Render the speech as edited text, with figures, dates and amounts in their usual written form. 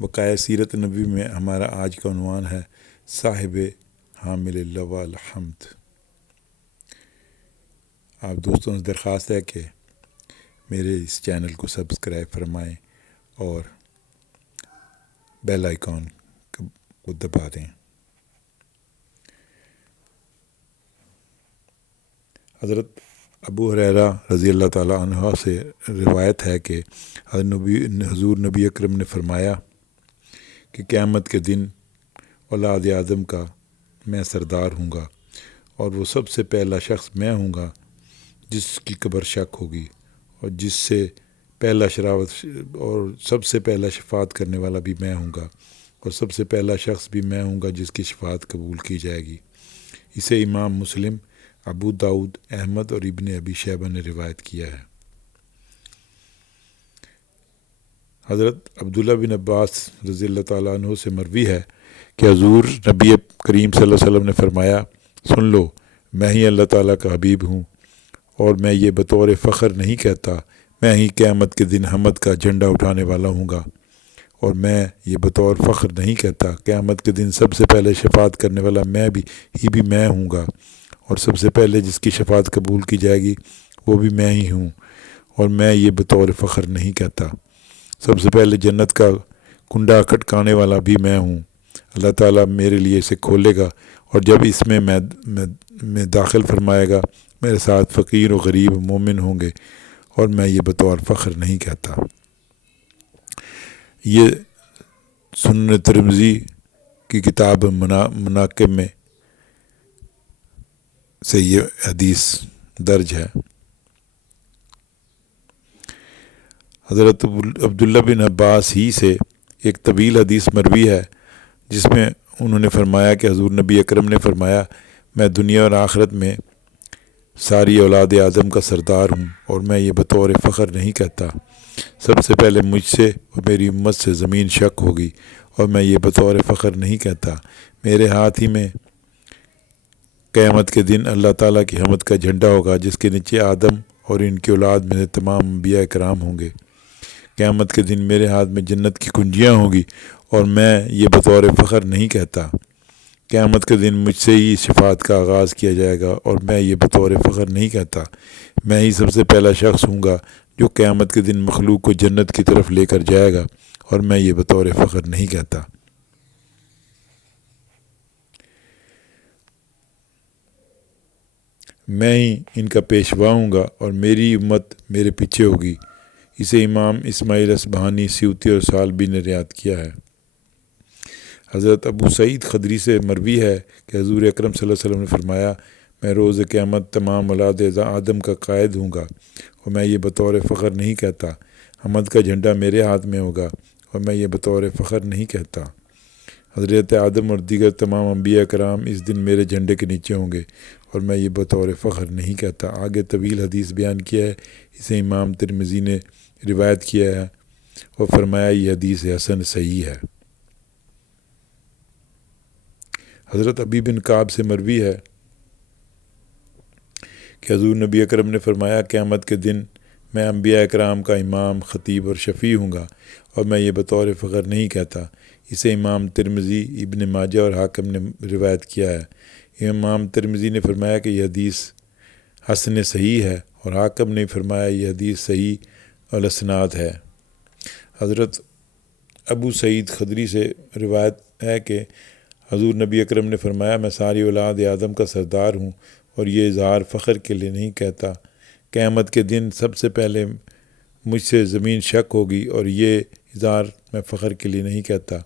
بقائے سیرت نبی میں ہمارا آج کا عنوان ہے صاحب حامل لواء الحمد۔ آپ دوستوں سے درخواست ہے کہ میرے اس چینل کو سبسکرائب فرمائیں اور بیل آئیکن کو دبا دیں۔ حضرت ابو ہریرہ رضی اللہ تعالیٰ عنہ سے روایت ہے کہ حضور نبی اکرم نے فرمایا کہ قیامت کے دن اولاد آدم کا میں سردار ہوں گا، اور وہ سب سے پہلا شخص میں ہوں گا جس کی قبر شک ہوگی، اور سب سے پہلا شفاعت کرنے والا بھی میں ہوں گا، اور سب سے پہلا شخص بھی میں ہوں گا جس کی شفاعت قبول کی جائے گی۔ اسے امام مسلم، ابو داؤد، احمد اور ابن ابی شیبہ نے روایت کیا ہے۔ حضرت عبداللہ بن عباس رضی اللہ تعالیٰ عنہ سے مروی ہے کہ حضور نبی کریم صلی اللہ علیہ وسلم نے فرمایا، سن لو، میں ہی اللہ تعالیٰ کا حبیب ہوں، اور میں یہ بطور فخر نہیں کہتا، میں ہی قیامت کے دن حمد کا جھنڈا اٹھانے والا ہوں گا، اور میں یہ بطور فخر نہیں کہتا، قیامت کے دن سب سے پہلے شفاعت کرنے والا میں ہوں گا، اور سب سے پہلے جس کی شفاعت قبول کی جائے گی وہ بھی میں ہی ہوں، اور میں یہ بطور فخر نہیں کہتا، سب سے پہلے جنت کا کنڈا کھٹکانے والا بھی میں ہوں، اللہ تعالیٰ میرے لیے اسے کھولے گا، اور جب اس میں داخل فرمائے گا، میرے ساتھ فقیر و غریب مومن ہوں گے، اور میں یہ بطور فخر نہیں کہتا۔ یہ سنن ترمذی کی کتاب مناقب میں سے یہ حدیث درج ہے۔ حضرت عبداللہ بن عباس ہی سے ایک طویل حدیث مروی ہے جس میں انہوں نے فرمایا کہ حضور نبی اکرم نے فرمایا، میں دنیا اور آخرت میں ساری اولاد آدم کا سردار ہوں، اور میں یہ بطور فخر نہیں کہتا، سب سے پہلے مجھ سے اور میری امت سے زمین شک ہوگی، اور میں یہ بطور فخر نہیں کہتا، میرے ہاتھ ہی میں قیامت کے دن اللہ تعالیٰ کی حمد کا جھنڈا ہوگا جس کے نیچے آدم اور ان کی اولاد میں سے تمام انبیاء کرام ہوں گے۔ قیامت کے دن میرے ہاتھ میں جنت کی کنجیاں ہوں گی، اور میں یہ بطور فخر نہیں کہتا، قیامت کے دن مجھ سے ہی شفاعت کا آغاز کیا جائے گا، اور میں یہ بطور فخر نہیں کہتا، میں ہی سب سے پہلا شخص ہوں گا جو قیامت کے دن مخلوق کو جنت کی طرف لے کر جائے گا، اور میں یہ بطور فخر نہیں کہتا۔ میں ہی ان کا پیشوا ہوں گا، اور میری امت میرے پیچھے ہوگی۔ اسے امام اسماعیل اصبہانی، سیوطی اور سالبی نے روایت کیا ہے۔ حضرت ابو سعید خدری سے مروی ہے کہ حضور اکرم صلی اللہ علیہ وسلم نے فرمایا، میں روز قیامت تمام اولاد آدم کا قائد ہوں گا، اور میں یہ بطور فخر نہیں کہتا، حمد کا جھنڈا میرے ہاتھ میں ہوگا، اور میں یہ بطور فخر نہیں کہتا، حضرت آدم اور دیگر تمام انبیاء کرام اس دن میرے جھنڈے کے نیچے ہوں گے، اور میں یہ بطور فخر نہیں کہتا۔ آگے طویل حدیث بیان کیا ہے، اسے امام ترمذی نے روایت کیا ہے، اور فرمایا یہ حدیث حسن صحیح ہے۔ حضرت ابی بن کعب سے مروی ہے کہ حضور نبی اکرم نے فرمایا، قیامت کے دن میں انبیاء کرام کا امام، خطیب اور شفیع ہوں گا، اور میں یہ بطور فخر نہیں کہتا۔ اسے امام ترمذی، ابن ماجہ اور حاکم نے روایت کیا ہے۔ امام ترمذی نے فرمایا کہ یہ حدیث حسن صحیح ہے، اور حاکم نے فرمایا یہ حدیث صحیح الاسناد ہے۔ حضرت ابو سعید خدری سے روایت ہے کہ حضور نبی اکرم نے فرمایا، میں ساری اولاد آدم کا سردار ہوں، اور یہ اظہار فخر کے لیے نہیں کہتا، قیامت کے دن سب سے پہلے مجھ سے زمین شک ہوگی، اور یہ اظہار میں فخر کے لیے نہیں کہتا،